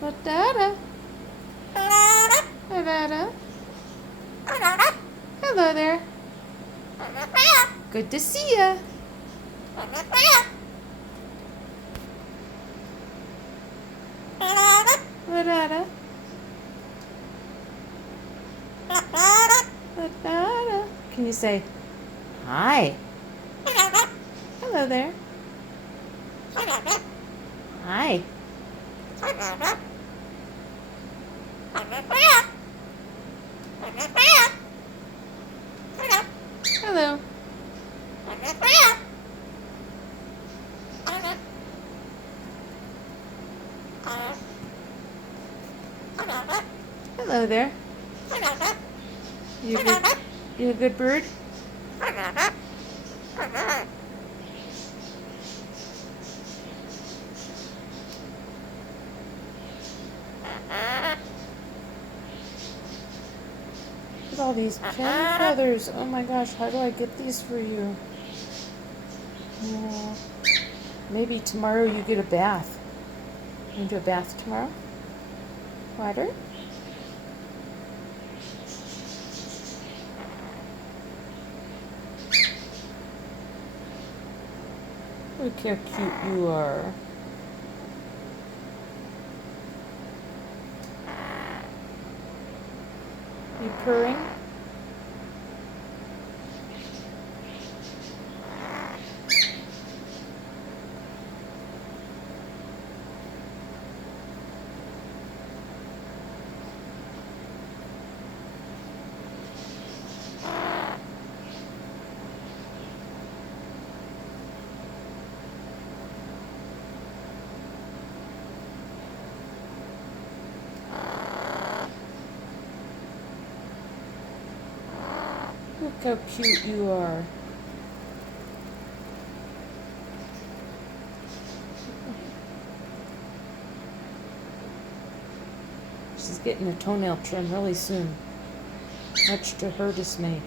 Da-da. Da-da. Hello there. Good to see ya. Da-da. Da-da. Can you say hi? Hello there. Hi. Hello. Hello there. You good? You a good bird? Look at all these pen feathers. Oh my gosh, how do I get these for you? Oh, maybe tomorrow you get a bath. You do a bath tomorrow? Water? Look how cute you are. You purring? Look how cute you are. She's getting a toenail trim really soon, much to her dismay.